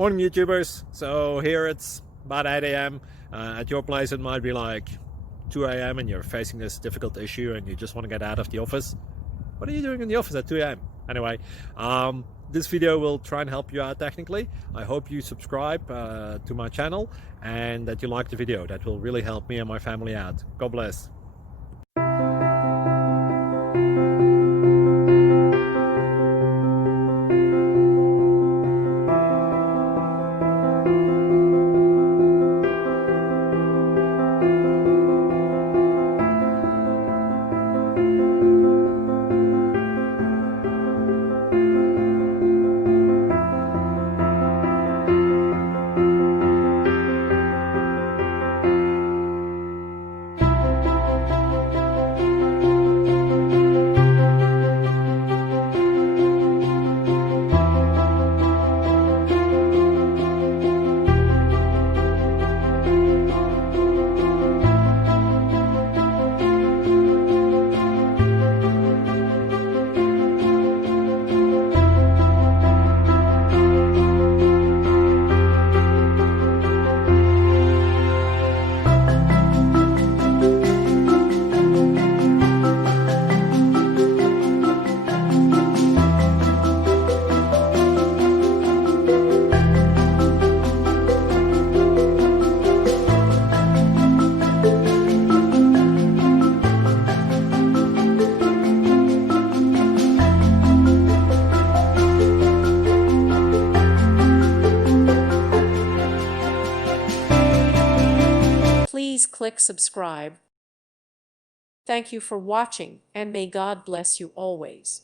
Morning YouTubers. So here it's about 8 a.m. At your place it might be like 2 a.m. and you're facing this difficult issue and you just want to get out of the office. What are you doing in the office at 2 a.m.? Anyway, this video will try and help you out technically. I hope you subscribe to my channel and that you like the video. That will really help me and my family out. God bless. Please click subscribe. Thank you for watching, and may God bless you always.